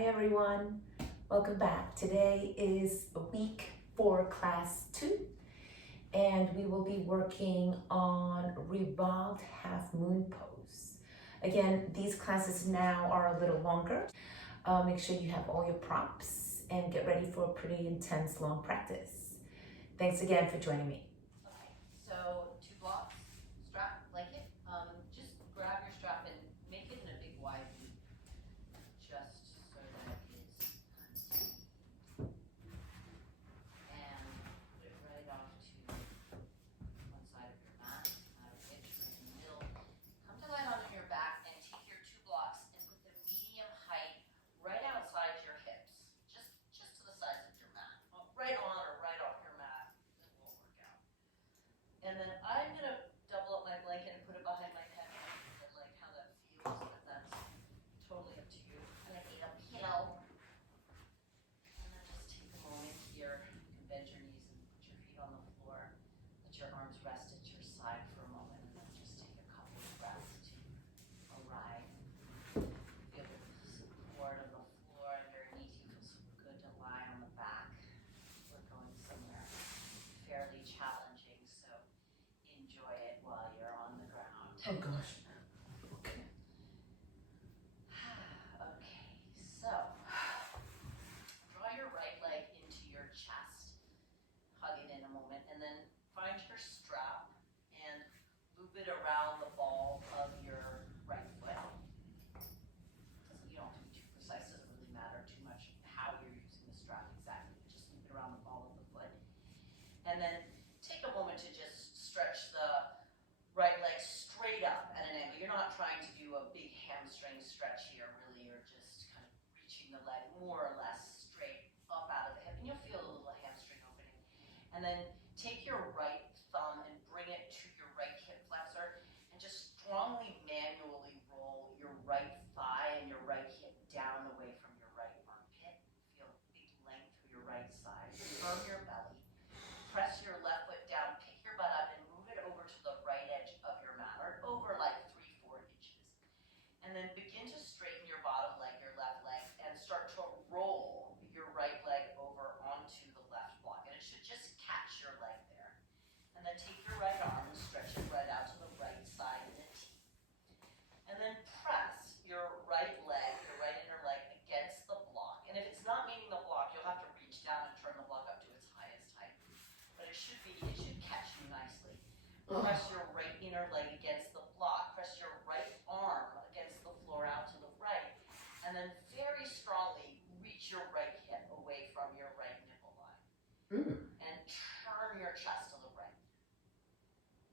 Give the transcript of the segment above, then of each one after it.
Hi everyone, welcome back. Today is week 4, class 2, and we will be working on revolved half moon pose. Again, these classes now are a little longer. Make sure you have all your props and get ready for a pretty intense long practice. Thanks again for joining me. Okay, so 2 blocks, strap, blanket. Just grab your strap and make it in a big wide loop, just so that it is untied. And put it right off to one side of your mat, out of hitch, right in the middle. Come to lie onto your back and take your 2 blocks and put them medium height right outside your hips, just to the sides of your mat. Right on or right off your mat, it won't work out. And then I'm going to double up my blanket and put it behind my head. I like how that feels, but that's totally up to you. I'm going to need a pillow. And then just take a moment here. You can bend your knees and put your feet on the floor. Let your arms rest at your side for a moment, and then just take a couple of breaths to arrive. Feel the support of the floor underneath you. Feels so good to lie on the back. We're going somewhere fairly challenging, so enjoy it while you're on the ground. Oh gosh. Okay. Okay, so draw your right leg into your chest. Hug it in a moment, and then find your strap and loop it around the ball of your right foot. You don't have to be too precise, doesn't really matter too much how you're using the strap exactly. Just loop it around the ball of the foot. And then take a moment to just stretch the right leg straight up at an angle. You're not trying to do a big hamstring stretch here, really. You're just kind of reaching the leg more or less straight up out of the hip. And you'll feel a little hamstring opening. And then take your right thumb and bring it to your right hip flexor and just strongly manually roll your right thigh and your right hip down away from your right armpit. Feel big length through your right side. Firm your belly. Press your left foot down, pick your butt up, and move it over to the right edge of your mat, or over like 3-4 inches. And then begin to straighten your bottom leg, your left leg, and start to roll your right leg over onto the left block. And it should just catch your leg there. And then take your right arm and stretch it right out to the right side in a T. And then press your right leg, your right inner leg, against the block. And if it's not meeting the block, you'll have to reach down and turn the block up to its highest height. But it should catch you nicely. Press your right inner leg against the block. Press your right arm against the floor out to the right. And then very strongly reach your right hip away from your right nipple line. And turn your chest to the right.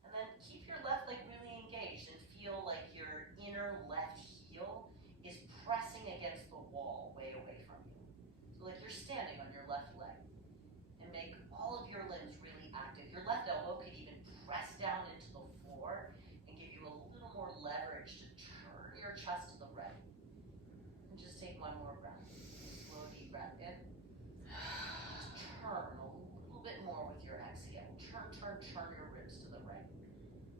And then keep your left leg really engaged and feel like your inner left heel is pressing against the wall way away from you. So like you're standing on your left leg. And make all of your limbs really active. Your left elbow could even press down into the floor and give you a little more leverage to turn your chest to the right. And just take one more breath. Slow deep breath in. Just turn a little bit more with your exhale. Turn your ribs to the right.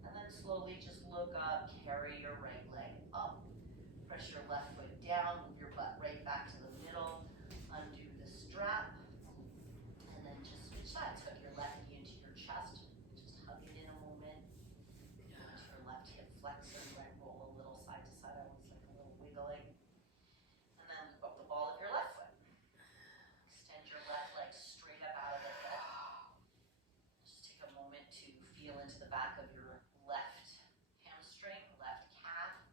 And then slowly just look up, carry your right leg up. Press your left foot down, move your butt right back to the middle. Undo the strap. And then just switch sides. Hook your left knee into your chest. Just hug it in a moment. Go into your left hip flexor. Right, roll a little side to side, almost like a little wiggling. And then loop up the ball of your left foot. Extend your left leg straight up out of the hip. Just take a moment to feel into the back of your left hamstring, left calf.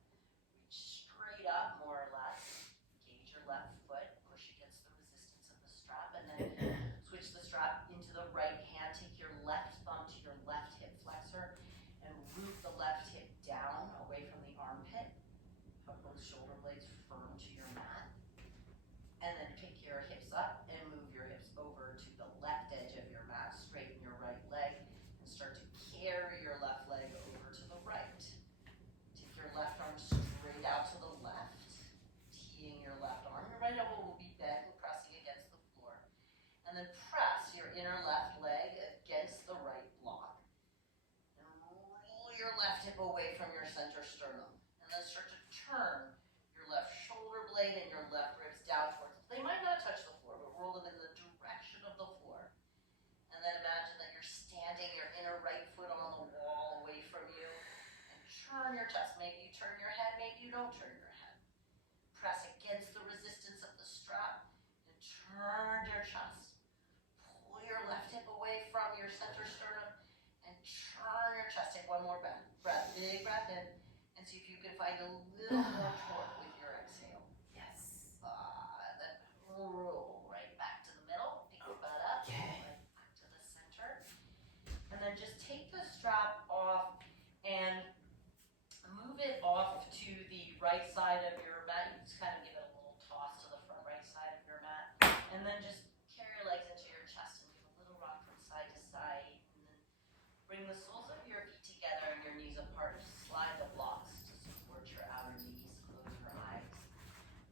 Reach straight up, more or less. Engage your left foot. Push against the resistance of the strap. And then switch the strap into the right hand. Take your left thumb to your left hip flexor and root the left hip down away from the armpit. Hug both shoulder blades firm to your mat. And then pick your hips up and move your hips over to the left edge of your mat. Straighten your right leg and start to carry your left leg over to the right. Take your left arm straight out to the left, teeing your left arm. Your right elbow will be bent and pressing against the floor. And then press your inner left leg against the right block. And roll your left hip away from your center sternum. And then start to turn your left shoulder blade and your left ribs down towards turn your chest. Maybe you turn your head, maybe you don't turn your head. Press against the resistance of the strap and turn your chest. Pull your left hip away from your center sternum and turn your chest. Take one more breath. Big breath in, and see if you can find a little more torque with your exhale. Yes. And then roll right back to the middle. Pick your butt up. Okay. Right back to the center. And then just take the strap off and move it off to the right side of your mat. You just kind of give it a little toss to the front right side of your mat. And then just carry your legs into your chest and give a little rock from side to side. And then bring the soles of your feet together and your knees apart. Just slide the blocks to support your outer knees. Close your eyes.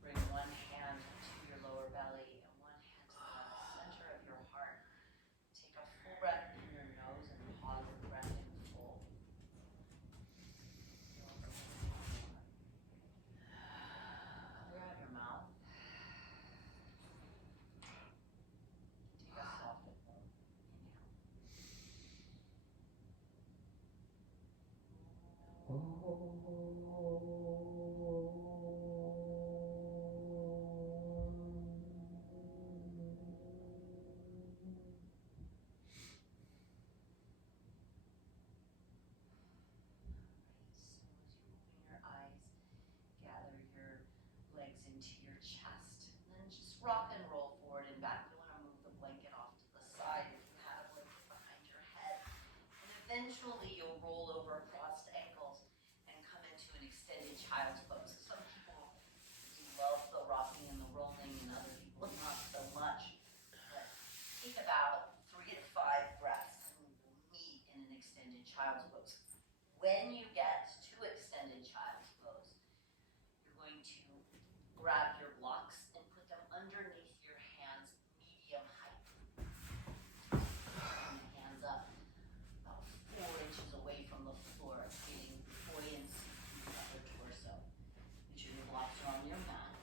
Bring one hand to your lower belly and one hand to the center of your heart. Take a full breath in your nose and pause the breath in full. Clear out your mouth. Take a soft inhale. Gather your legs into your chest, and then just rock and roll forward and back. You want to move the blanket off to the side if you have a blanket behind your head. And eventually you'll roll over crossed ankles and come into an extended child's pose. Some people love the rocking and the rolling, and other people not so much. But take about 3 to 5 breaths, and we'll meet in an extended child's pose. When you get to extended child's pose, you're going to grab your blocks and put them underneath your hands, medium height. Bring the hands up about 4 inches away from the floor, creating buoyancy in the upper torso. Make sure your blocks are on your mat.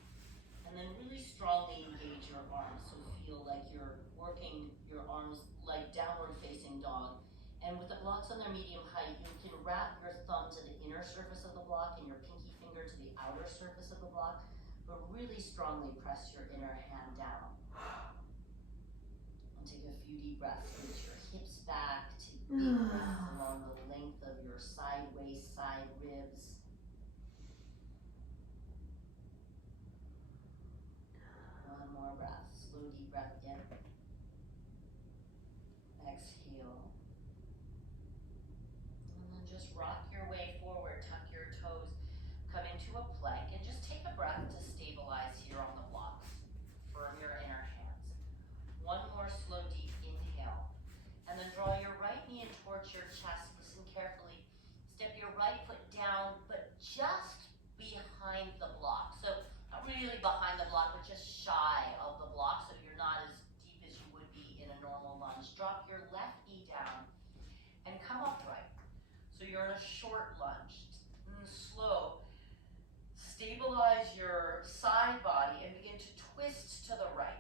And then really strongly engage your arms. So feel like you're working your arms like downward facing dog. And with the blocks on their medium height, you can wrap your thumb to the inner surface of the block and your pinky finger to the outer surface of the block, but really strongly press your inner hand down. And take a few deep breaths. Reach your hips back, take big breaths along the length of your side waist, side ribs. One more breath. Slow, deep breath in. Exhale. Just rock your way forward, tuck your toes, come into a plank, and just take a breath to stabilize here on the blocks. Firm your inner hands. One more slow, deep inhale. And then draw your right knee in towards your chest. Listen carefully. Step your right foot down, but just behind the block. So not really behind the block, but just shy of the block, so you're not as deep as you would be in a normal lunge. Drop your left knee down and come upright. So you're in a short lunge, slow. Stabilize your side body and begin to twist to the right,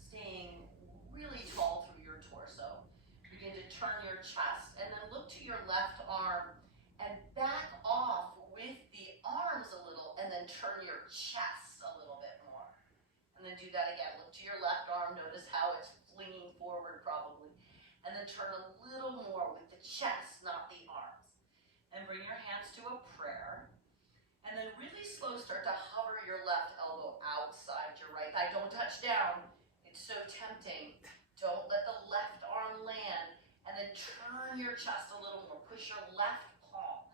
staying really tall through your torso. Begin to turn your chest and then look to your left arm and back off with the arms a little and then turn your chest a little bit more. And then do that again. Look to your left arm, notice how it's flinging forward probably. And then turn a little more with the chest, not the arms. And bring your hands to a prayer. And then really slow start to hover your left elbow outside your right thigh. Don't touch down. It's so tempting. Don't let the left arm land. And then turn your chest a little more. Push your left palm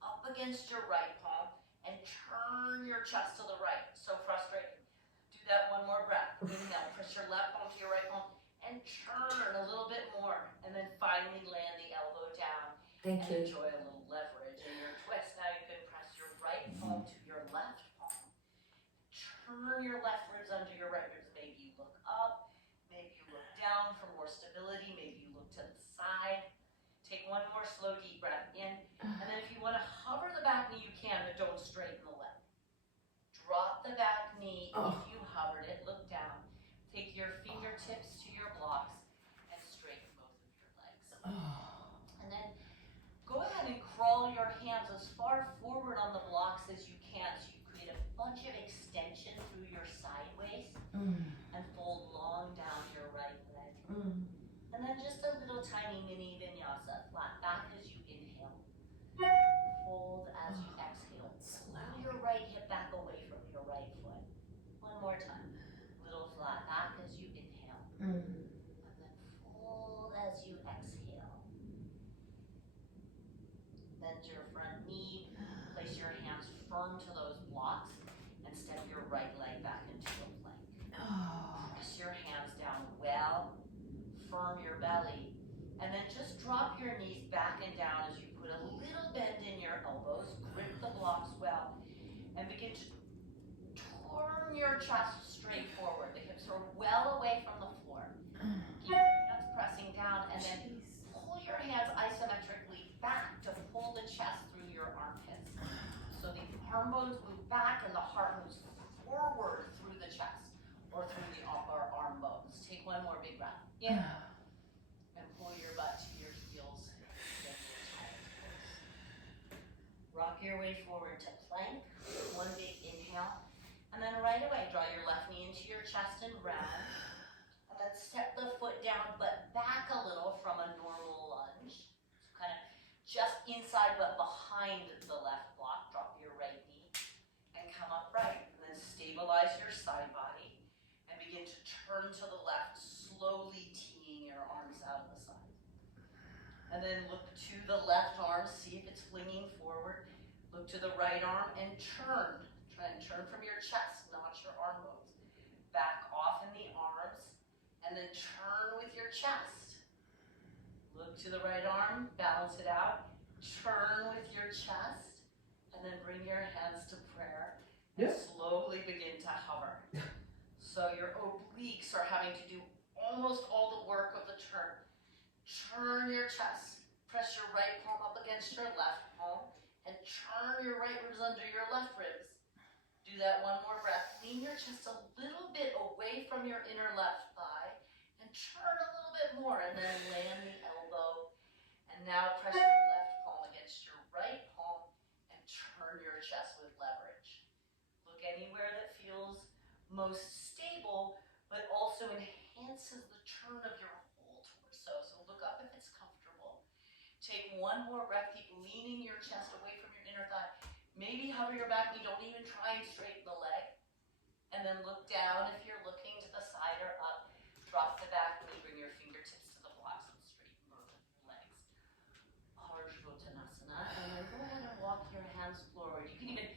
up against your right palm and turn your chest to the right. So frustrating. Do that one more breath. Inhale. Press your left palm to your right palm and turn a little bit more. And then finally land the elbow down. Thank you. Enjoy a little leverage in your twist. Now you can press your right palm to your left palm. Turn your left ribs under your right ribs. Maybe you look up. Maybe you look down for more stability. Maybe you look to the side. Take one more slow, deep breath in. And then if you want to hover the back knee, you can, but don't straighten the leg. Drop the back knee if you hovered it. Look down. Take your fingertips to your blocks and straighten both of your legs. And then go ahead and crawl your hands as as far forward on the blocks as you can, so you create a bunch of extension through your sideways and fold long down your right leg. And then just a little tiny mini vinyasa, flat back as you inhale. Fold as you exhale. Pull your right hip back away from your right foot. One more time. Little flat back as you inhale. And then fold as you exhale. Bend your front knee. Place your hands firm to those blocks and step your right leg back into a plank. Press your hands down well. Firm your belly. And then just drop your knees back and down as you put a little bend in your elbows. Grip the blocks well. And begin to turn your chest straight forward. The hips are well away from the floor. Keep your hands pressing down and then pull your hands isometrically back to pull the chest through your armpits. So the arm bones move back and the heart moves forward through the chest or through the upper arm bones. Take one more big breath. In. And pull your butt to your heels. Rock your way forward to plank. One big inhale. And then right away, draw your left knee into your chest and round. And then step the foot down, but back a little from a normal lunge. So kind of just inside but behind the left block. Drop your right knee and come upright. And then stabilize your side body and begin to turn to the left, slowly teeing your arms out of the side. And then look to the left arm, see if it's flinging forward. Look to the right arm and turn. Try and turn from your chest, not your arm bones. Back off in the arms and then turn with your chest. Look to the right arm, balance it out. Turn with your chest and then bring your hands to prayer and slowly begin to hover. So your obliques are having to do almost all the work of the turn. Turn your chest. Press your right palm up against your left palm and turn your right ribs under your left ribs. Do that one more breath. Lean your chest a little bit away from your inner left thigh and turn a little bit more and then land the elbow. And now press your left palm against your right palm and turn your chest with leverage. Look anywhere that feels most stable, but also enhances the turn of your whole torso. So look up if it's comfortable. Take one more breath, keep leaning your chest away from your inner thigh. Maybe hover your back knee, don't even try and straighten the leg. And then look down if you're looking to the side or up. Drop the back knee, bring your fingertips to the blocks and straighten both of your legs. Parivrttaardhachandrasana. And then go ahead and walk your hands forward. You can even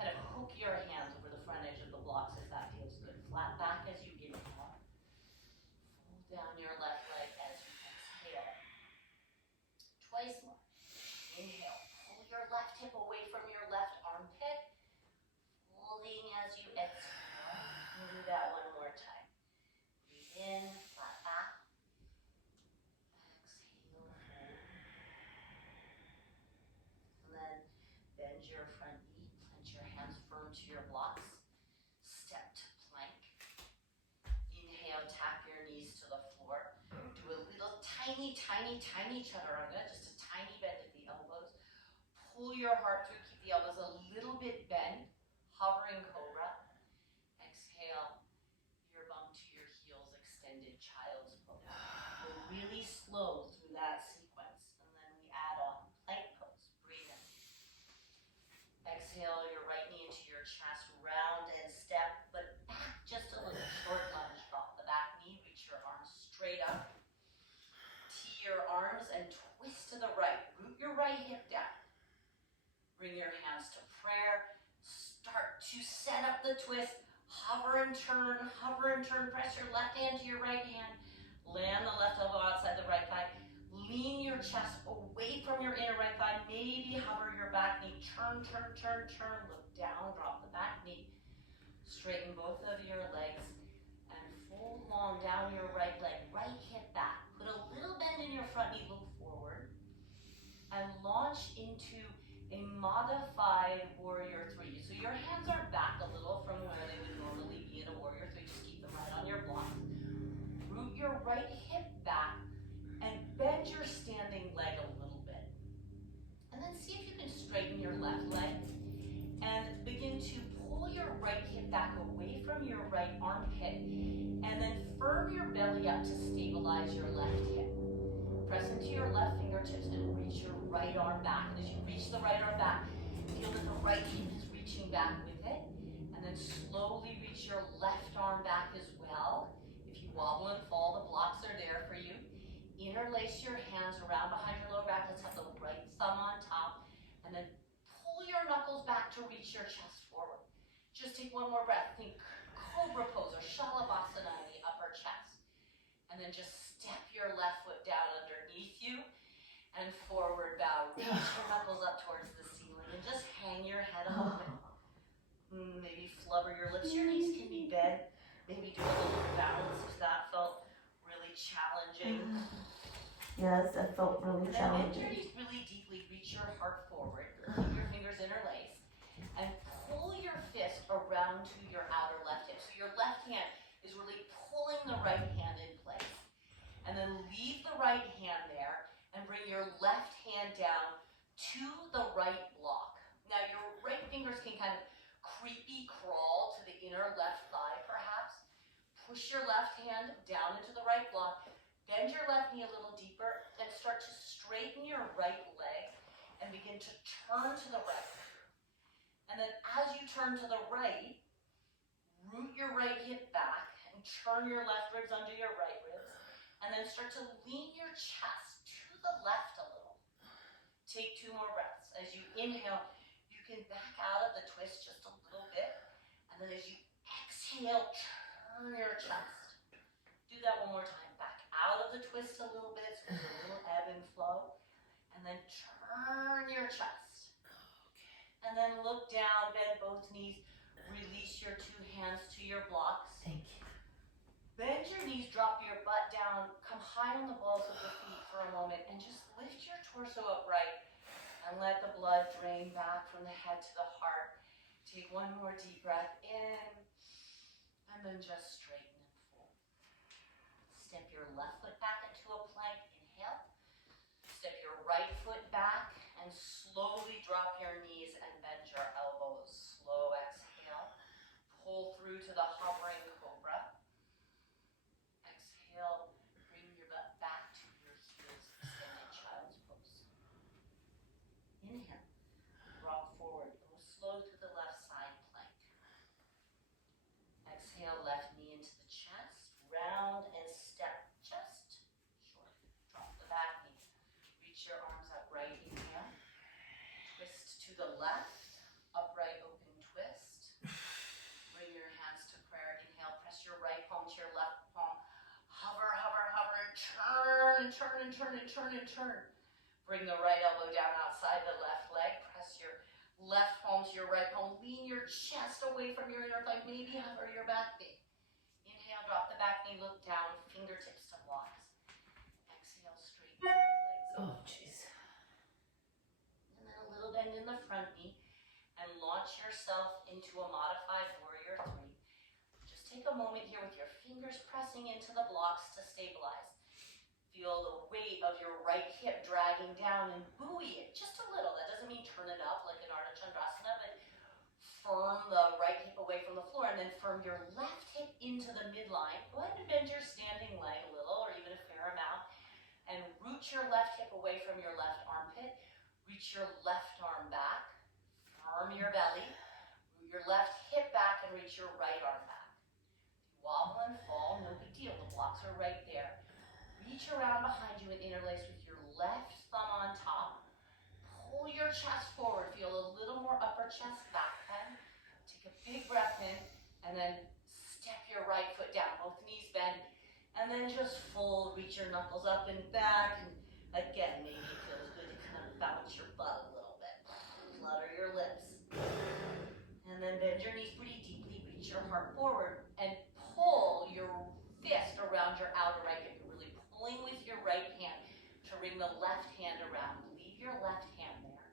kind of hook your hands over the front edge of the blocks if that feels good. Flat back as you inhale. Fold down your left leg as you exhale. Twice more. Inhale. Pull your left hip away from your left armpit. Folding as you exhale. We'll do that one more time. Breathe in, flat back. Exhale, fold. And then bend your front knee. Plant your hands firm to your blocks. Step to plank. Inhale, tap your knees to the floor. Do a little tiny chaturanga, just a tiny bend at the elbows. Pull your heart through, keep the elbows a little bit bent. Hovering cobra. Exhale, your bum to your heels, extended child's pose. Go really slow through that sequence, and then we add on plank pose. Breathe in. Exhale, your right knee into your chest, round and step, but back just a little. Short lunge, drop the back knee, reach your arms straight up. Tee your arms and twist to the right. Root your right hip down. Bring your hands to prayer. Start to set up the twist. Hover and turn, press your left hand to your right hand. Land the left elbow outside the right thigh. Lean your chest away from your inner right thigh. Maybe hover your back knee. Turn. Look down, drop the back knee. Straighten both of your legs and fold long down your right leg. Right hip back. Put a little bend in your front knee, look forward. And launch into a modified warrior three. So your hands are back a little from where they would normally be in a warrior three. Just keep them right on your block. Root your right hip back and bend your standing leg a little bit. And then see if you can straighten your away from your right armpit, and then firm your belly up to stabilize your left hip. Press into your left fingertips and reach your right arm back. And as you reach the right arm back, feel that the right hip is reaching back with it. And then slowly reach your left arm back as well. If you wobble and fall, the blocks are there for you. Interlace your hands around behind your lower back. Let's have the right thumb on top. And then pull your knuckles back to reach your chest forward. Just take one more breath. Think cobra pose or shalabhasana in the upper chest. And then just step your left foot down underneath you and forward bow. Reach your knuckles up towards the ceiling and just hang your head a little bit. Maybe flubber your lips. Your knees can be bent. Maybe do a little balance if that felt really challenging. Yes, that felt really challenging. Bend your knees really deeply. Reach your heart forward. Keep your fingers interlaced. And pull your fist around to your outer left hip. So your left hand is really pulling the right hand in place. And then leave the right hand there and bring your left hand down to the right block. Now your right fingers can kind of creepy crawl to the inner left thigh perhaps. Push your left hand down into the right block. Bend your left knee a little deeper and start to straighten your right leg and begin to turn to the right. And then as you turn to the right, root your right hip back and turn your left ribs under your right ribs. And then start to lean your chest to the left a little. Take 2 more breaths. As you inhale, you can back out of the twist just a little bit. And then as you exhale, turn your chest. Do that one more time. Back out of the twist a little bit, so there's a little ebb and flow. And then turn your chest. And then look down, bend both knees. Release your 2 hands to your blocks. Thank you. Bend your knees, drop your butt down, come high on the balls of the feet for a moment, and just lift your torso upright and let the blood drain back from the head to the heart. Take one more deep breath in, and then just straighten and fold. Step your left foot back into a plank, inhale. Step your right foot back, and slowly drop your knees and bend your elbows. Slow exhale. Pull through to the hovering cobra. Exhale, bring your butt back to your heels, extended child's pose. Inhale, rock forward, go slow to the left side plank. Exhale, left knee into the chest, round and step just short. Drop the back knee, reach your arms upright, inhale. Twist to the left, upright open twist. Bring your hands to prayer, inhale, press your right palm to your left palm. Hover, hover, hover, and turn, and turn, and turn, and turn, and turn. Bring the right elbow down outside the left leg. Press your left palm to your right palm. Lean your chest away from your inner thigh. Maybe hover your back knee. Inhale, drop the back knee, look down, fingertips to blocks. Exhale, straighten the legs. Oh, jeez. And then a little bend in the front knee. And launch yourself into a modified warrior 3. Take a moment here with your fingers pressing into the blocks to stabilize. Feel the weight of your right hip dragging down and buoy it just a little. That doesn't mean turn it up like an Ardha-Chandrasana, but firm the right hip away from the floor and then firm your left hip into the midline. Go ahead and bend your standing leg a little or even a fair amount and root your left hip away from your left armpit. Reach your left arm back. Firm your belly. Root your left hip back and reach your right arm back. Wobble and fall, no big deal, the blocks are right there. Reach around behind you and interlace with your left thumb on top. Pull your chest forward, feel a little more upper chest back bend. Take a big breath in, and then step your right foot down, both knees bend, and then just fold, reach your knuckles up and back, and again, maybe it feels good to kind of bounce your butt a little bit. Flutter your lips. And then bend your knees pretty deeply, reach your heart forward, and pull your fist around your outer right hip. You're really pulling with your right hand to bring the left hand around. Leave your left hand there.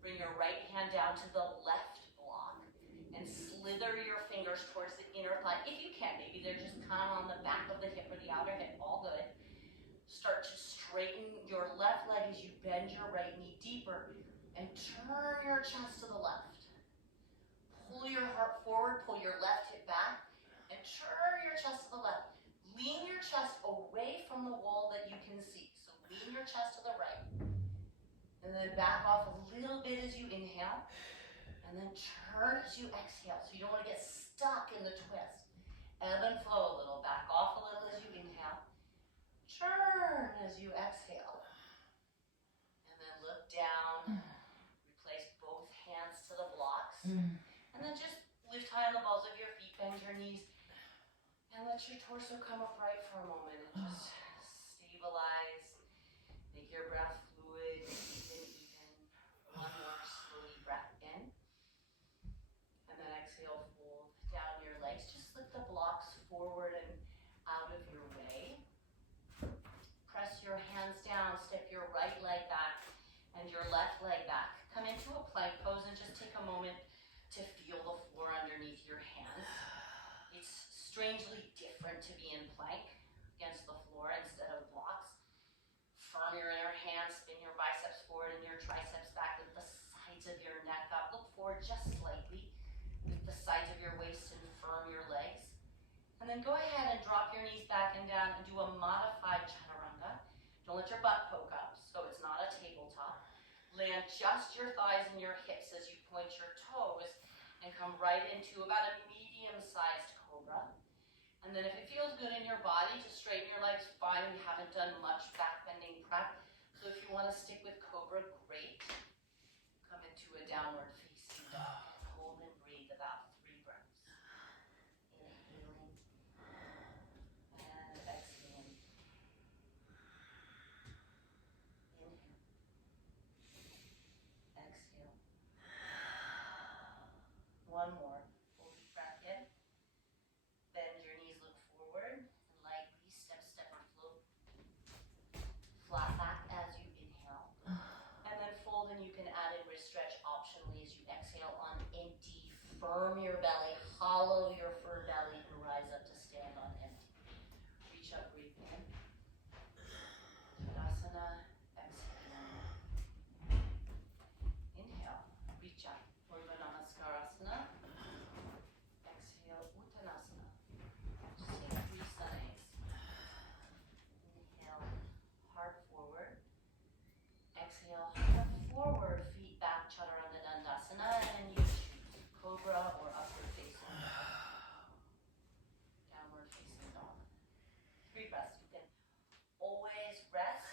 Bring your right hand down to the left block and slither your fingers towards the inner thigh. If you can, maybe they're just kind of on the back of the hip or the outer hip. All good. Start to straighten your left leg as you bend your right knee deeper and turn your chest to the left. pull your heart forward, pull your left hip back, and turn your chest to the left. Lean your chest away from the wall that you can see. So lean your chest to the right. And then back off a little bit as you inhale. And then turn as you exhale. So you don't want to get stuck in the twist. Ebb and flow a little. Back off a little as you inhale. Turn as you exhale. And then look down. Replace both hands to the blocks. And then just lift high on the balls of your feet. Bend your knees. And let your torso come upright for a moment. And just stabilize. Make your breath fluid and even. One more slowly breath in. And then exhale, fold down your legs. Just lift the blocks forward and out of your way. Press your hands down, step your right leg back and your left leg back. Come into a plank pose and just take a moment to feel the floor underneath your hands. It's strangely different to be in plank against the floor instead of blocks. Firm your inner hands, spin your biceps forward and your triceps back. Lift the sides of your neck up. Look forward just slightly. Lift the sides of your waist and firm your legs. And then go ahead and drop your knees back and down and do a modified chaturanga. Don't let your butt poke up, so it's not a tabletop. Land just your thighs and your hips as you point your toes and come right into about a medium-sized cobra. And then if it feels good in your body to straighten your legs, fine. We haven't done much back bending prep. So if you want to stick with cobra, great. Come into a downward facing dog. Hold and breathe about 3 breaths. Inhaling and exhaling. Inhale. Exhale. One more. Full deep breath in. Bend your knees, look forward, and lightly step or float. Flat back as you inhale. And then fold, and you can add in wrist stretch optionally as you exhale on empty. Firm your belly, hollow your fur belly, and rise up to stand on empty. Reach up, breathe in. Tadasana, exhale. Inhale, reach up. Urdhva Namaskarasana. Exhale, Uttanasana. Just take 3 sides. Inhale, heart forward. Exhale, heart forward, feet back, Chaturanga Dandasana, and you choose cobra or upward facing dog. Downward facing dog. 3 breaths. You can always rest.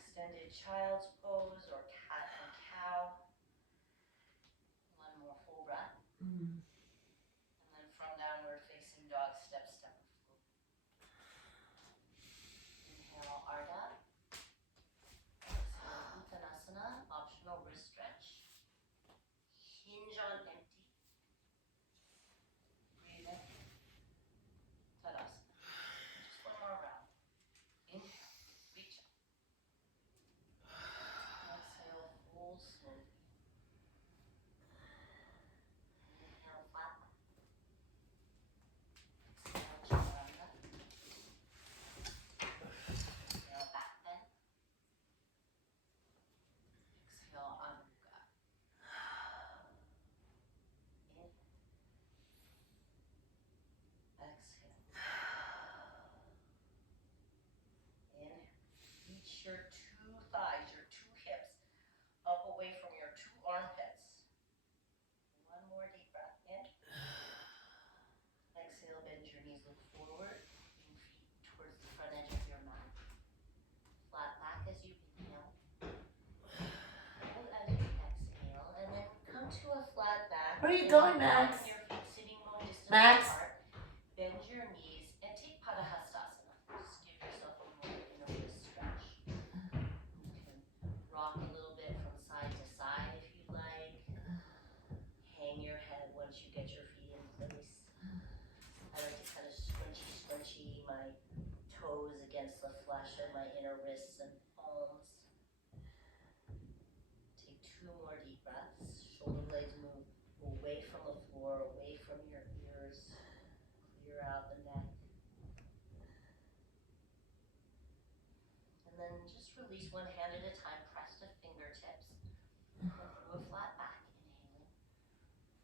Extended child's pose or cat and cow. One more full breath. And then from downward facing dog, step or float. Inhale, Ardha. Exhale, Uttanasana, optional wrist stretch. Hinge on empty. Breathe in. Tadasana. Just one more round. Inhale, reach up. Exhale, fold slowly. Inhale, flat back. Exhale, chaturanga. Exhale, back bend. Exhale, Adho Mukha. Inhale. Exhale. Inhale. Reach your 2 thighs, your 2 hips up away from your 2 armpits. One more deep breath in. Exhale, bend your knees, look forward. Bring feet towards the front edge of your mat. Flat back as you inhale. Hold as you exhale, and then come to a flat back. Where are you going, Max? Your feet sitting bone distance Max? apart. Bend your knees and take parivrttaardhachandrasana. Just give yourself a moment in a wrist stretch. You can rock a little bit from side to side if you'd like. Hang your head once you get your feet in place. I like to kind of scrunchy my toes against the flesh of my inner wrists and palms. Take 2 more deep breaths. Shoulder blades move away from the floor, away from your ears. Clear out the neck. And then just release one hand at a time. Press the fingertips. And through a flat back. Inhaling.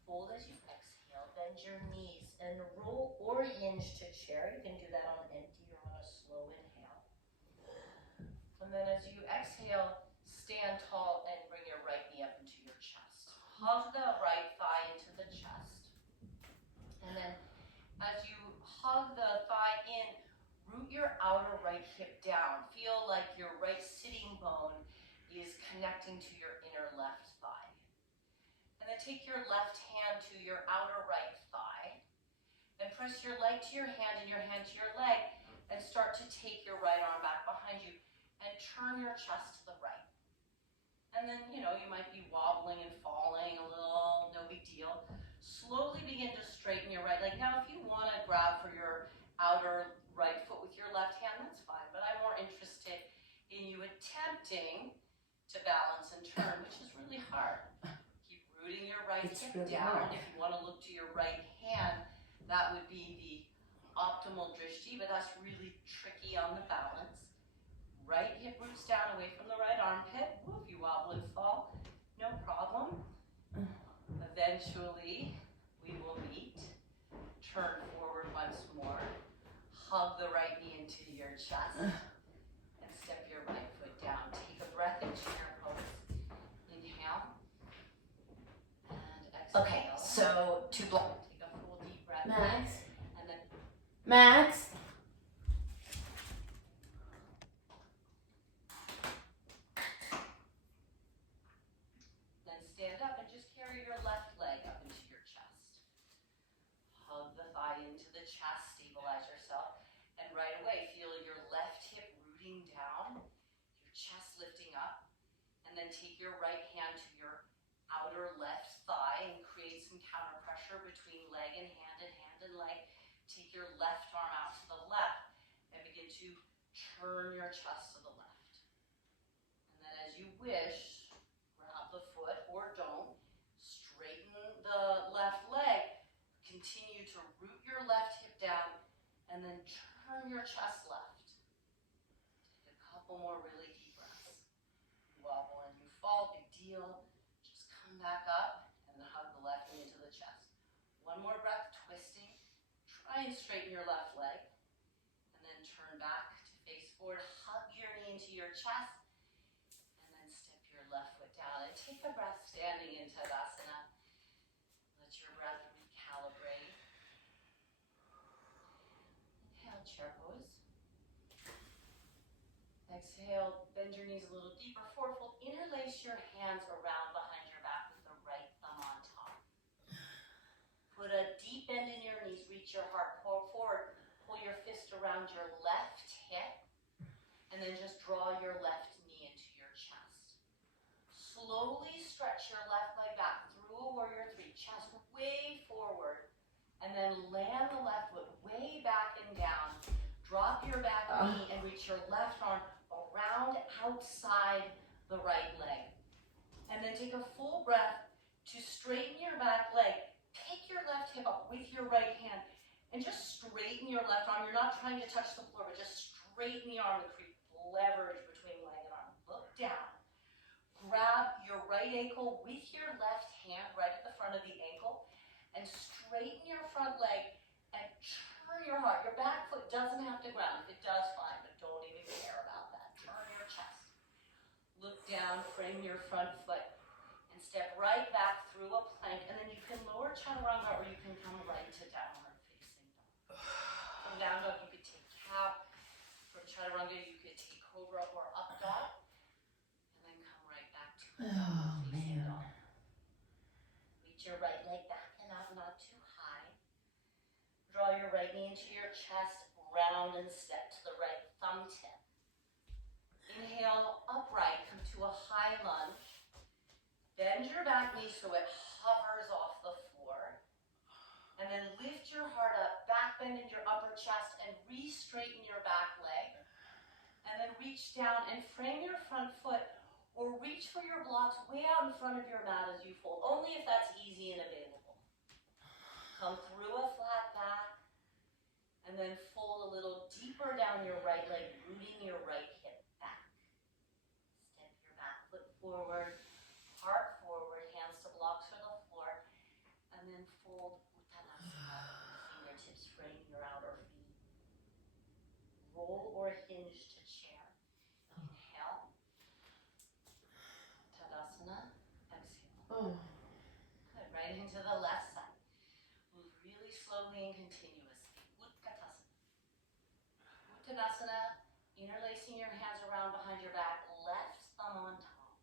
fold as you exhale, bend your knees and roll or hinge to chair. You can do that on empty or on a slow inhale. And then as you exhale, stand tall and bring your right knee up into your chest. Hug the right thigh into the chest. And then as you hug the thigh in, root your outer right hip down. Feel like your right sitting bone is connecting to your inner left thigh. And then take your left hand to your outer right thigh and press your leg to your hand and your hand to your leg and start to take your right arm back behind you and turn your chest to the right. And then, you might be wobbling and falling a little, no big deal. Slowly begin to straighten your right leg. Now, if you want to grab for your outer right foot with your left hand, that's fine, but I'm more interested in you attempting to balance and turn, which is really hard. Keep rooting your right hip really down. hard. If you want to look to your right hand, that would be the optimal drishti, but that's really tricky on the balance. Right hip roots down away from the right armpit. If you wobble and fall, no problem. Eventually, we will meet. Turn forward once more. Hug the right knee into your chest. And step your right foot down. Take a breath into your pose. Inhale. And exhale. Okay, so to block. Take a full deep breath. Max. And then Max. stand up and just carry your left leg up into your chest. Hug the thigh into the chest, stabilize yourself, and right away feel your left hip rooting down, your chest lifting up, and then take your right hand to your outer left thigh and create some counter pressure between leg and hand and leg. Take your left arm out to the left and begin to turn your chest to the left. And then as you wish, the foot or don't, straighten the left leg, continue to root your left hip down, and then turn your chest left. Take a couple more really deep breaths. You wobble and you fall, big deal. Just come back up and hug the left knee into the chest. One more breath, twisting. Try and straighten your left leg, and then turn back to face forward. Hug your knee into your chest. Left foot down and take a breath standing in Tadasana. Let your breath recalibrate. Inhale, chair pose. Exhale, bend your knees a little deeper, forefold. Interlace your hands around behind your back with the right thumb on top. Put a deep bend in your knees, reach your heart forward. Pull your fist around your left hip, and then just draw your left knee into your chest. Slowly stretch your left leg back through a warrior three, chest way forward, and then land the left foot way back and down. Drop your back knee and reach your left arm around outside the right leg. And then take a full breath to straighten your back leg. Pick your left hip up with your right hand and just straighten your left arm. You're not trying to touch the floor, but just straighten the arm to create leverage between leg and arm. Look down. Grab your right ankle with your left hand right at the front of the ankle and straighten your front leg and turn your heart. Your back foot doesn't have to ground. If it does, fine, but don't even care about that. Turn your chest. Look down, frame your front foot, and step right back through a plank. And then you can lower chaturanga or you can come right to downward facing dog. From down dog, you could take cow. From chaturanga, you could take cobra or up dog. Oh, man. Reach your right leg back and up, not too high. Draw your right knee into your chest, round and step to the right thumb tip. Inhale, upright, come to a high lunge. Bend your back knee so it hovers off the floor. And then lift your heart up, back bend in your upper chest, and re-straighten your back leg. And then reach down and frame your front foot or reach for your blocks way out in front of your mat as you fold, only if that's easy and available. Come through a flat back, and then fold a little deeper down your right leg, rooting your right hip back. Step your back foot forward, heart forward, hands to blocks or the floor, and or hinge to chair. Inhale. Tadasana. Exhale. Good. Right into the left side. Move really slowly and continuously. Utkatasana. Uttanasana. Interlacing your hands around behind your back. Left thumb on top.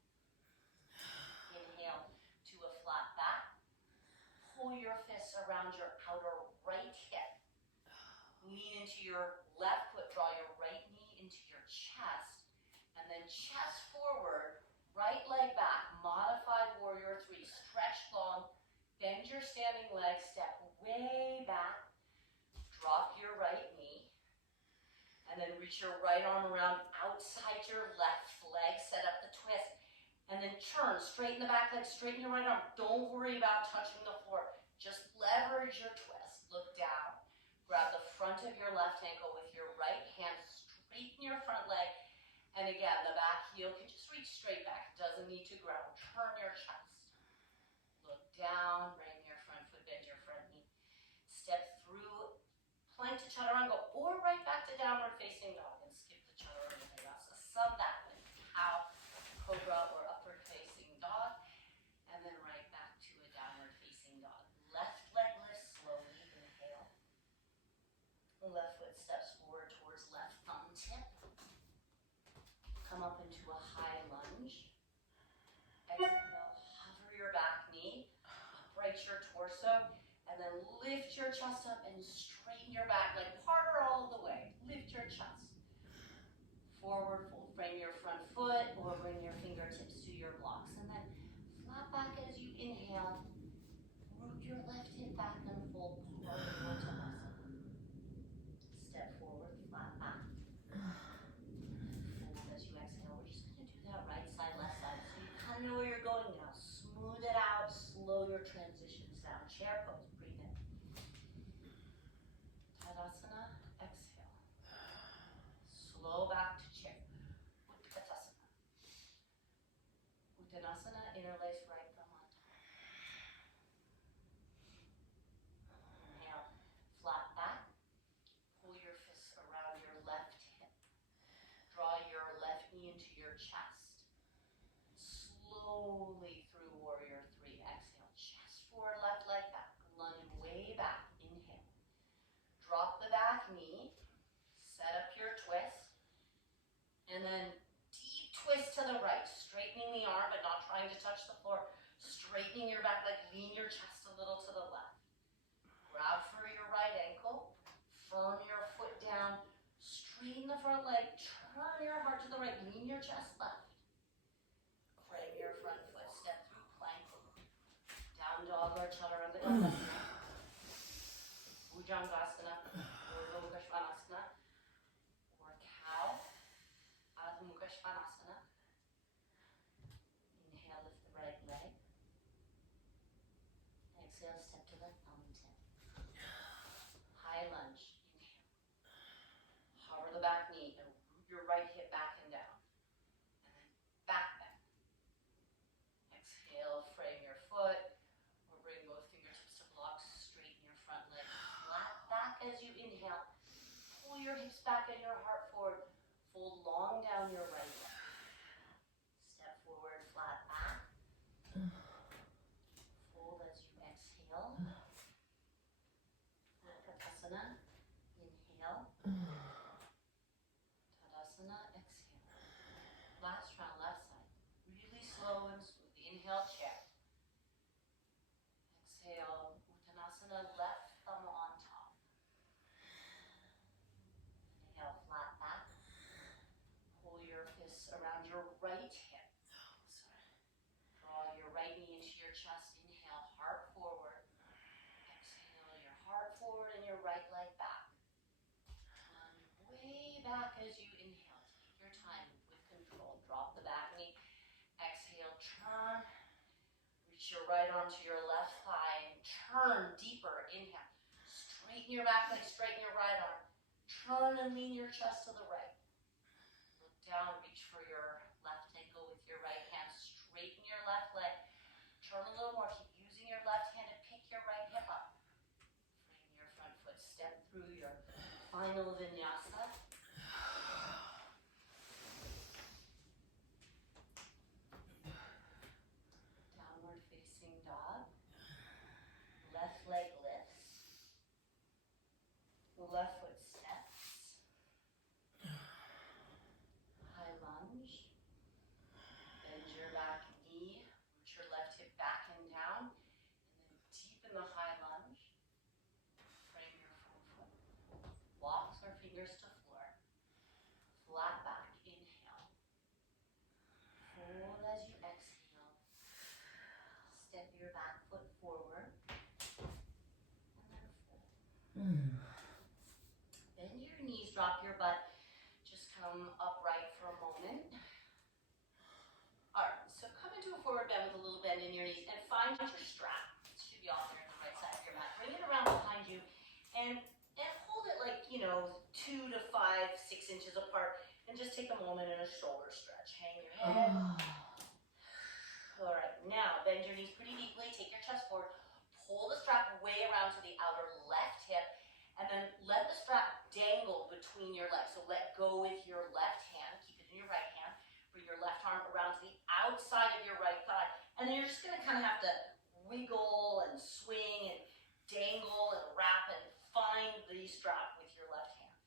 Inhale to a flat back. Pull your fists around your outer right hip. Lean into your left foot, draw your right knee into your chest, and then chest forward, right leg back, modified warrior three, stretch long, bend your standing leg, step way back, drop your right knee, and then reach your right arm around outside your left leg, set up the twist, and then turn, straighten the back leg, straighten your right arm. Don't worry about touching the floor. Just leverage your twist. Look down. Grab the front of your left ankle with your right hand. Straighten your front leg. And again, the back heel can just reach straight back. It doesn't need to ground. Turn your chest. Look down. Bring your front foot. Bend your front knee. Step through plank to chaturanga or right back to downward facing dog and skip the chaturanga. Some that way. Cow, cobra, or upward facing dog. And then right back to a downward facing dog. Left leg lifts slowly. Inhale. Left foot steps forward towards left thumb tip. Come up into a high lunge. Exhale, hover your back knee, upright your torso, and then lift your chest up and straighten your back leg, harder all the way. Lift your chest. Forward fold, frame your front foot or bring your fingertips to your blocks. And then flat back as you inhale. Root your left hip back and fold parivrttaardhachandrasana. Step forward, flat back. Fold as you exhale. We're just going to do that right side, left side. So you kind of know where you're going now. Smooth it out. Slow your transitions down. Chair pose. Breathe in. Tadasana. Exhale. Slow back to chair. Utkatasana. Uttanasana. Interlace right thumb on top. Inhale. Flat back. Pull your fists around your left hip. Draw your left knee into your chest. Slowly through warrior three. Exhale. Chest forward, left leg back. Lunge way back. Inhale. Drop the back knee. Set up your twist. And then deep twist to the right. Straightening the arm but not trying to touch the floor. Straightening your back leg. Lean your chest a little to the left. Grab for your right ankle. Firm your foot down. Straighten the front leg. Turn your heart to the right. Lean your chest left. Frame your front foot. Step through plank. Down dog or chaturanga. Bhujangasana or Lunge or cow. Adho Mukha Svanasana. Inhale, lift the right leg. Exhale, step to the thumb tip. High lunge. Inhale. Hover the back knee and root your right hip back and down. And then back bend. Exhale, frame your foot or bring both fingertips to blocks. Straighten your front leg. Flat back as you inhale. Pull your hips back and your heart forward. Fold long down your right leg. Step forward, flat back. Fold as you exhale. Utkatasana. Inhale. Tadasana. Exhale. Last round, left side. Really slow and smooth. Inhale, chair. Exhale. Uttanasana. Left thumb on top. Inhale, flat back. Pull your fists around your right hip. Draw your right knee into your chest. Inhale, heart forward. Exhale, your heart forward and your right leg back. Lunge way back as you inhale. Take your time with control. Drop the back knee. Exhale, turn. Reach your right arm to your left thigh and turn deeper. Inhale. Straighten your back leg, straighten your right arm. Turn and lean your chest to the right. Look down, reach for your left ankle with your right hand. Straighten your left leg. Turn a little more. Keep using your left hand to pick your right hip up. Frame your front foot. Step through your final vinyasa. left foot steps. High lunge. Bend your back knee. Root your left hip back and down. And then deepen the high lunge. Frame your front foot. Walks or fingers to floor. Flat back. Inhale. Fold as you exhale. Step your back foot forward. And then fold. Bend your knees, drop your butt. Just come upright for a moment. Alright, so come into a forward bend with a little bend in your knees and find your strap. It should be off there on the right side of your mat. Bring it around behind you and hold it like, 2 to 5, 6 inches apart. And just take a moment and a shoulder stretch. Hang your head. Alright, now bend your knees pretty deeply. Take your chest forward. Pull the strap way around to the outer left hip. And then let the strap dangle between your legs. So let go with your left hand. Keep it in your right hand. Bring your left arm around to the outside of your right thigh. And then you're just going to kind of have to wiggle and swing and dangle and wrap and find the strap with your left hand.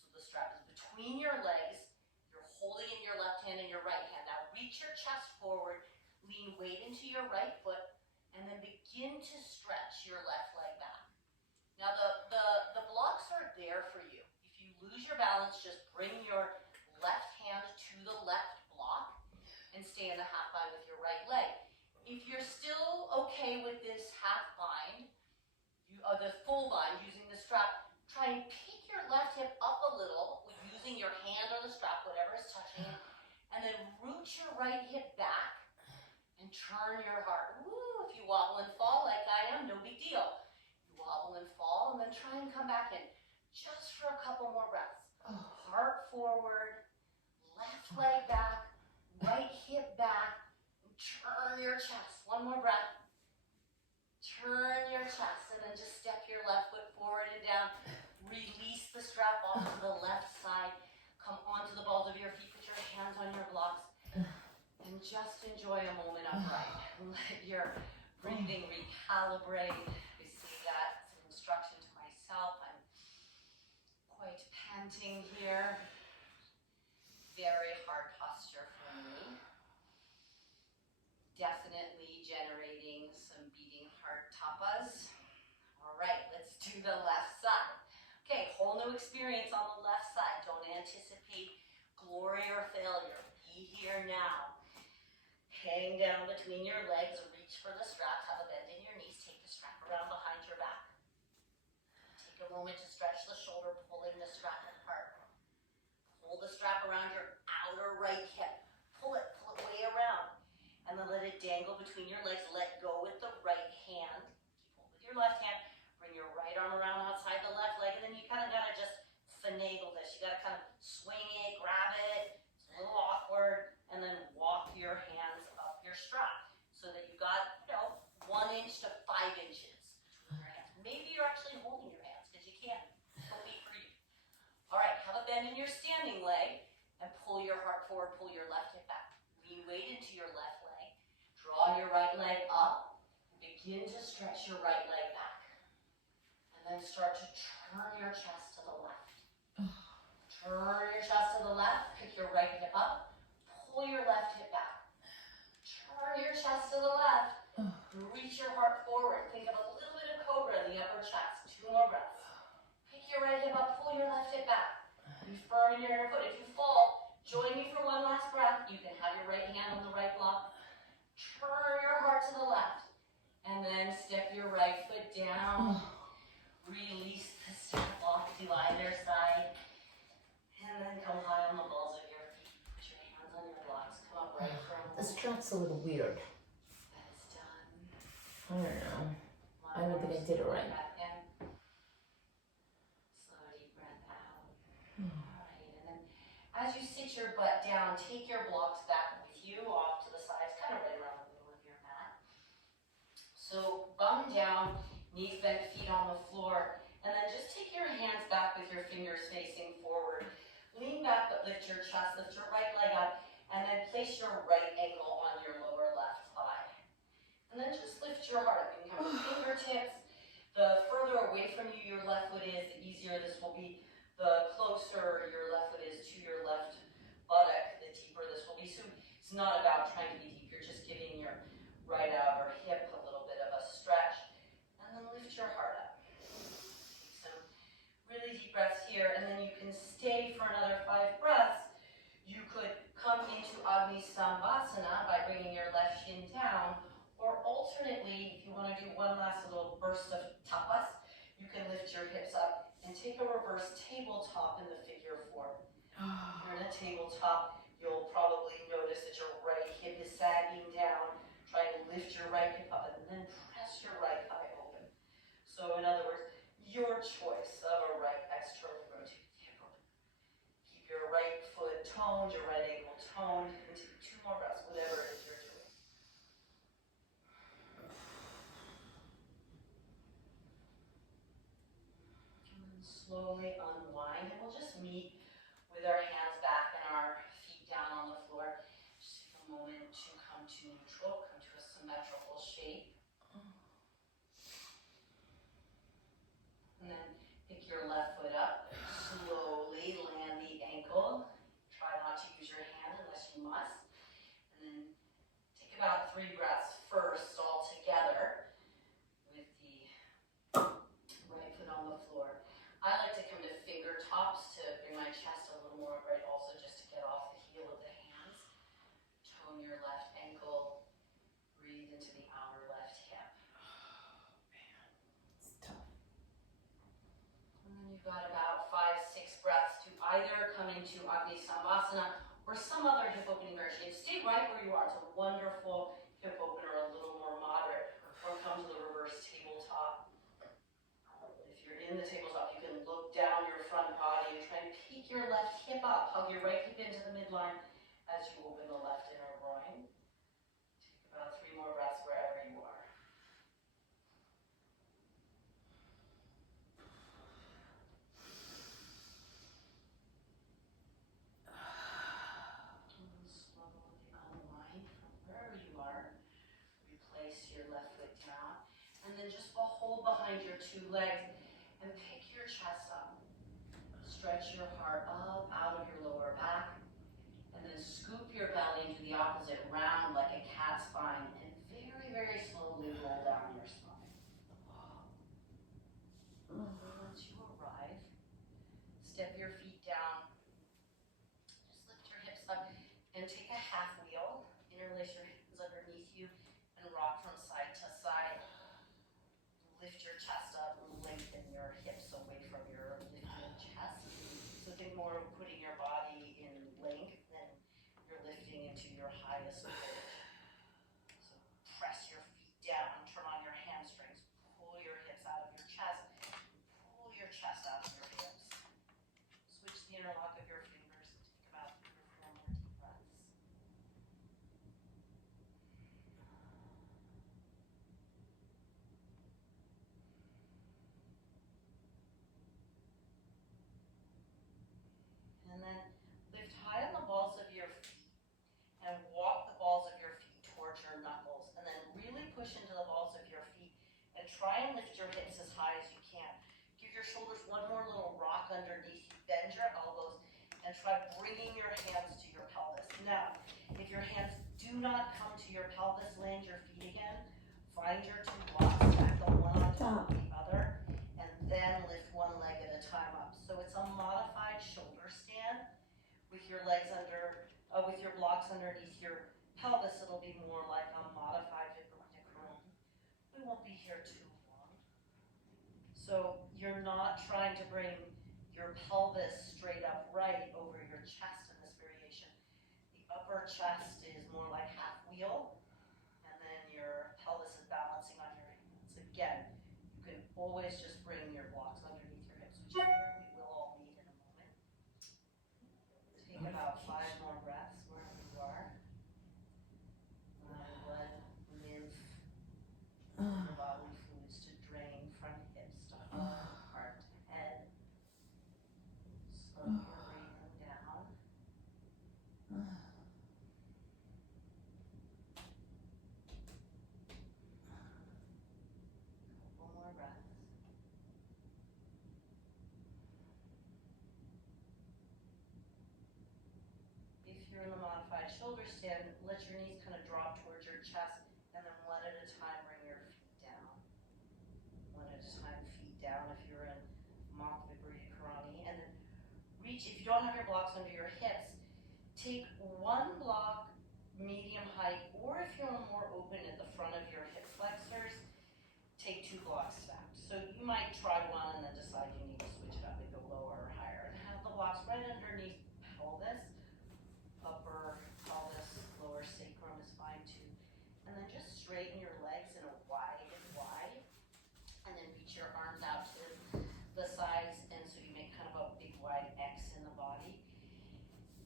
So the strap is between your legs. You're holding in your left hand and your right hand. Now reach your chest forward. Lean weight into your right foot. And then begin to stretch your left leg back. Now the blocks are there for you. If you lose your balance, just bring your left hand to the left block and stay in the half bind with your right leg. If you're still okay with this half bind, the full bind using the strap, try and pick your left hip up a little using your hand or the strap, whatever is touching it, and then root your right hip back and turn your heart. Woo, if you wobble and fall like I am, no big deal. Wobble and fall, and then try and come back in just for a couple more breaths. Heart forward, left leg back, right hip back, and turn your chest. One more breath. Turn your chest, and then just step your left foot forward and down. Release the strap off to the left side. Come onto the balls of your feet. Put your hands on your blocks, and just enjoy a moment upright. Let your breathing recalibrate. Instruction to myself. I'm quite panting here. Very hard posture for me. Definitely generating some beating heart tapas. All right, let's do the left side. Okay, whole new experience on the left side. Don't anticipate glory or failure. Be here now. Hang down between your legs. Reach for the strap. Have a bend in your knees. Take the strap around behind your back. A moment to stretch the shoulder, pulling the strap apart. Pull the strap around your outer right hip. Pull it way around. And then let it dangle between your legs. Let go with the right hand. Keep hold with your left hand. Bring your right arm around outside the left leg. And then you kind of got to just finagle this. You got to kind of swing it, grab it. It's a little awkward. And then walk your hands up your strap. So that you got, 1 inch to 5 inches between your hands. Maybe you're actually holding your hands. Alright, have a bend in your standing leg and pull your heart forward, pull your left hip back. Lean weight into your left leg. Draw your right leg up. Begin to stretch your right leg back. And then start to turn your chest to the left. Turn your chest to the left. Pick your right hip up. Pull your left hip back. Turn your chest to the left. Reach your heart forward. Think of a little bit of cobra in the upper chest. 2 more breaths. Your right hip up, pull your left hip back. Be firm in your inner foot. If you fall, join me for one last breath. You can have your right hand on the right block. Turn your heart to the left. And then step your right foot down. Release the step off to either side. And then come high on the balls of your feet. Put your hands on your blocks. Come up right for a moment. The strap's a little weird. That is done. I don't know. I don't think I did it right. As you sit your butt down, take your blocks back with you off to the sides, kind of right around the middle of your mat. So bum down, knees bent, feet on the floor, and then just take your hands back with your fingers facing forward. Lean back, but lift your chest, lift your right leg up, and then place your right ankle on your lower left thigh. And then just lift your heart up. You can have your fingertips. The further away away from you your left foot is, the easier this will be. The closer your left foot is to your left buttock, the deeper this will be. So it's not about trying to be deep, you're just giving your right outer hip a little bit of a stretch. And then lift your heart up. Take some really deep breaths here, and then you can stay for another 5 breaths. You could come into Samvasana by bringing your left shin down, or alternately, if you want to do one last little burst of tapas, you can lift your hips up and take a reverse tabletop in the figure 4. If you're in a tabletop, you'll probably notice that your right hip is sagging down. Try to lift your right hip up and then press your right thigh open. So in other words, your choice of a right externally rotated hip open. Keep your right foot toned, your right ankle toned, and take 2 more breaths, whatever it is you're doing. And then slowly unwind, and we'll just meet with our hands back and our feet down on the floor. Just take a moment to come to neutral, come to a symmetrical shape. And then pick your left foot up, slowly land the ankle. Try not to use your hand unless you must. And then take about 3 breaths first all together with the right foot on the floor. I like to come to finger tops to bring my chest a little more upright, also just to get off the heel of the hands. Tone your left ankle. Breathe into the outer left hip. It's tough. And then you've got about 5-6 breaths to either come into Samvasana or some other hip opening variation. Stay right where you are. It's a wonderful hip opener, a little more moderate. Or come to the reverse tabletop. If you're in the tabletop, you can look down your front body and try and peek your left hip up. Hug your right hip into the midline as you open the left inner groin. Take about 3 more breaths wherever you are. And slowly unwind from wherever you are. Replace your left foot down. And then just hold behind your 2 legs and pick your chest up. Stretch your heart up out of your lower back. And then scoop your belly into the opposite round like a cat spine. And very, very slowly roll down your spine. And once you arrive, step your feet down. Just lift your hips up and take a half wheel. Interlace your hands underneath you and rock from side to side. Lift your chest up and lengthen your hips away from your lifted chest. So think more of putting your body in length than you're lifting into your highest pitch. So press your feet down, turn on your hamstrings, pull your hips out of your chest, pull your chest out of your hips. Switch the interlock of your fingers and take about 3 or 4 more deep breaths. And then lift high on the balls of your feet and walk the balls of your feet towards your knuckles. And then really push into the balls of your feet and try and lift your hips as high as you can. Give your shoulders one more little rock underneath you. Bend your elbows and try bringing your hands to your pelvis. Now, if your hands do not come to your pelvis, land your feet again. Find your 2 blocks, stack them one on top of the other, and then lift one leg at a time up. So it's a modified shoulder stand with your legs under, with your blocks underneath your pelvis. It'll be more like a modified Vikram. We won't be here too long. So you're not trying to bring your pelvis straight upright over your chest in this variation. The upper chest is more like half wheel, and then your pelvis is balancing on your hands. Again, you can always just bring your blocks underneath your hips, which is where we will all meet in a moment. Take about 5 more breaths wherever you are. Allow blood, lymph, your bodily fluids to drain from hips to heart to head. Slow your breathing down. Couple more breaths. you're in the modified shoulder stand, let your knees kind of drop towards your chest, and then one at a time bring your feet down. One at a time, feet down if you're in mock viparita karani, and then reach, if you don't have your blocks under your hips, take one block medium height, or if you're more open at the front of your hip flexors, take 2 blocks stacked. So you might try one and then decide you need to switch it up and go lower or higher. And have the blocks right underneath pelvis, upper pelvis, lower sacrum is fine too. And then just straighten your legs in a wide, and then reach your arms out to the sides, and so you make kind of a big wide X in the body.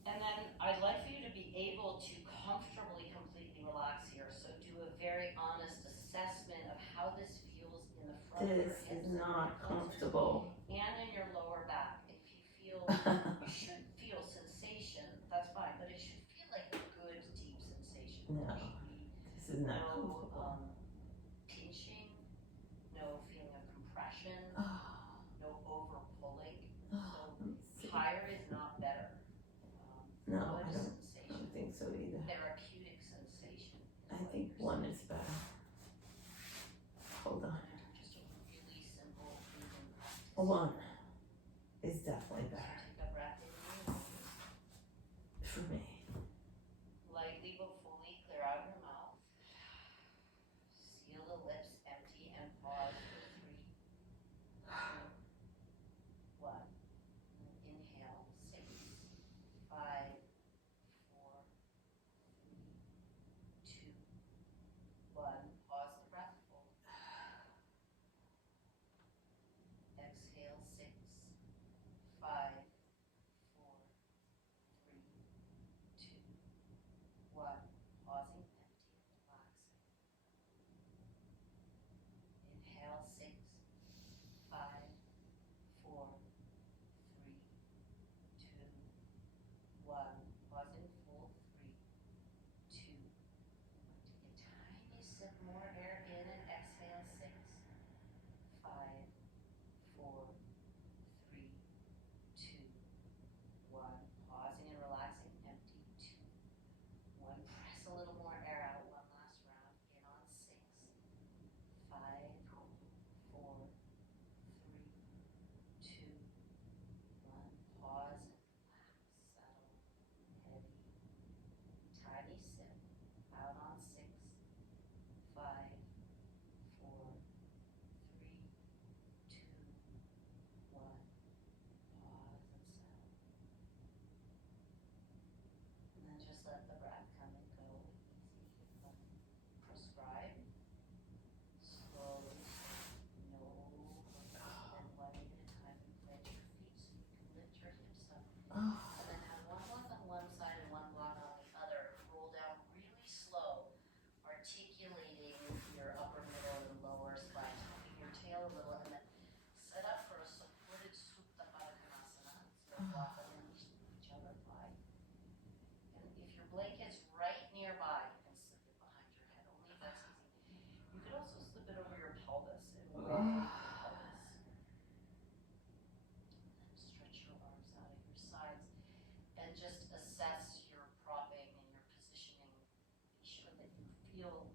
And then I'd like for you to be able to comfortably, completely relax here. So do a very honest assessment of how this feels in the front of your hips. This is not comfortable. And in your lower back. If you feel, you should feel sensation, that's fine, but it should feel like a good, deep sensation. No, this is not No comfortable. pinching, no feeling of compression, Oh, no over pulling. so So higher is not better. no, I Good don't sensation, think so either. therapeutic sensation. I think one is better. Hold on. Just a really simple breathing practice. One is definitely So better take a breath in your nose. for me. Lightly but fully clear out your mouth. Seal the lips empty and pause for 3, 2, 1. Inhale, 6, 5, 4, 3, 2, 1. Pause the breath, hold. Exhale, 6, 5, 4, 3, 2, 1. Pausing, empty, relaxing. Inhale, 6, 5, 4, 3, 2, 1. Pausing, full, 3, 2, 1. Take a tiny sip more air in and exhale, 6, 5, 4, 3, 2, 1. Pausing and relaxing, empty, 2, 1. Press a little more air out, one last round. In on 6, 5, 4, 3, 2, 1. Pause and relax, settle, heavy, tiny sip. Out on 6, 5, 4, 3, 2, 1. Pause and settle. And then just let the breath come and go, easy, prescribed, slowly, no more than 1 minute at a time. Plant your feet so you can lift your hips up. Oh, And then have one block on one side and one block on the other. Roll down really slow, articulating your upper, middle, and lower spine, tucking your tail a little, and then set up for a supported parivrttaardhachandrasana. So block underneath each other, fly. And if your blanket's right nearby, you can slip it behind your head, only if that's easy. You could also slip it over your pelvis and wave your pelvis. And then stretch your arms out at your sides and just assess your propping and your positioning. Be sure that you feel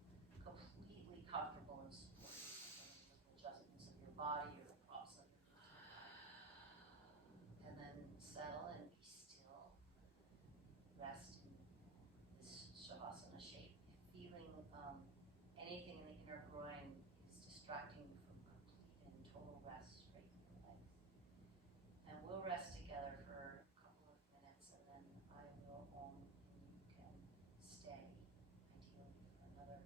completely comfortable and supported by the adjustments of your body or the props underneath your body. And then settle and be still. Rest in this shavasana shape. If feeling anything in the inner groin is distracting you from complete and total rest, straighten your legs. And we'll rest together for a couple of minutes, and then I will and you can stay, ideally for another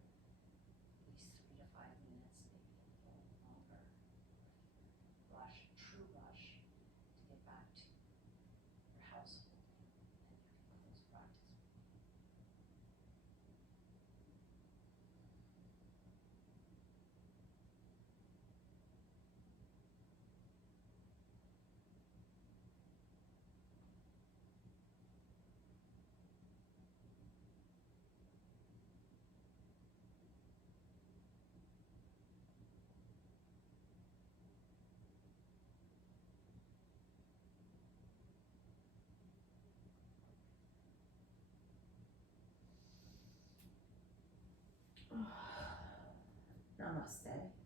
Namaste.